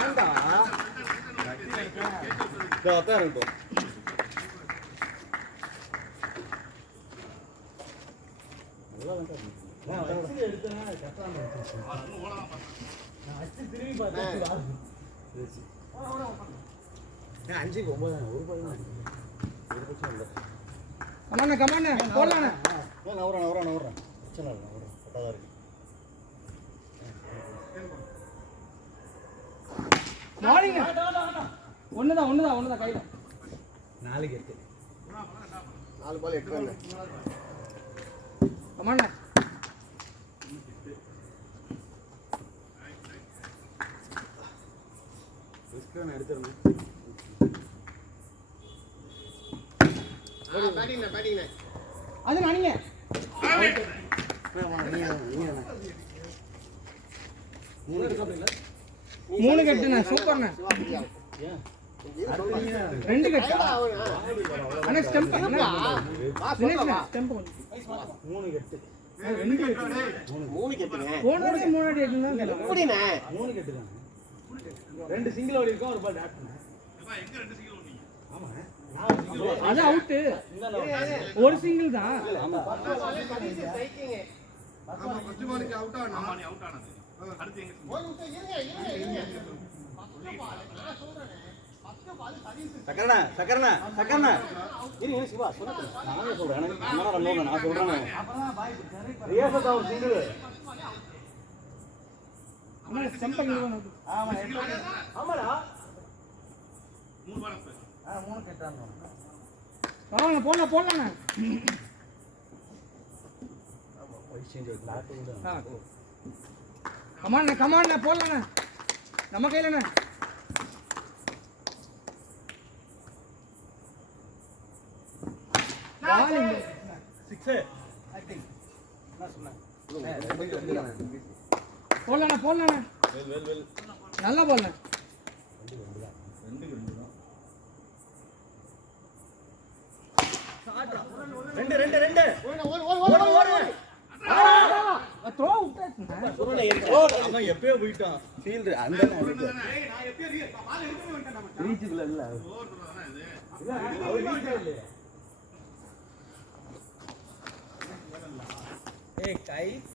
ஏண்டா அதான் இருக்கும். ஒண்ணுதான் கையில 4 8 4 பால் 8 ரன். கமாண்ணா ரிஸ்க் எடுத்துறேன். பேட்டிங் அது நானிங்க 3 கட்டுண்ணா சூப்பர்ண்ணா. 2 கட்டு அண்ணா ஸ்டெம்ப் ஸ்டெம்ப் 3 கட்டு 3 கட்டுங்க. போன வருஷம் 3 அடி எடுத்தா எப்படிண்ணே 3 கட்டு தான். 2 சிங்கிள் ஓடி இருக்கும், ஒரு பால் டாட் பண்ணேன். எங்க 2 சிங்கிள் ஓடிங்க? ஆமா, அது அவுட். ஒரு சிங்கிள் தான். ஆமா சைக்கிங். ஆமா ஃபர்ஸ்ட் பாலுக்கு அவுட் ஆனா. ஆமா நீ அவுட் ஆனது. அடுத்து எங்க? சக்கரண்ணா இரு சிவா சொல்லுங்க. நானே சொல்றேன். நான் ரன் நான் சொல்றேன். ரியாசத் அவர் சிங்கிள். அண்ணா ஸ்டெம்ப் இங்க ஆமா ஆமாடா 3 பால் அப்ப. 3 கட்டானோ. வாங்க போடலாம்ண்ணா. ஆமா போய் சேஞ்ச் லாட் விடு. கமாண்ணா போடலாம்ண்ணா. நம்ம கையிலண்ணா. பாலிங் 6 ஆக்டிங் நான் சொன்னேன். போடலாம்ண்ணா. வெல் நல்லா போடலாம். 2 த்ரோ விட்டாச்சுண்ணா. அவன் எப்பயோ போயிட்டான் ஃபீல்ட் அந்த நான் எப்போ பால் எடுக்கவே வந்துட்டேன். ரீச்சபிள் இல்ல ஓவர் தானே இது. அவர் ரீச் இல்லையா? ஏய் கை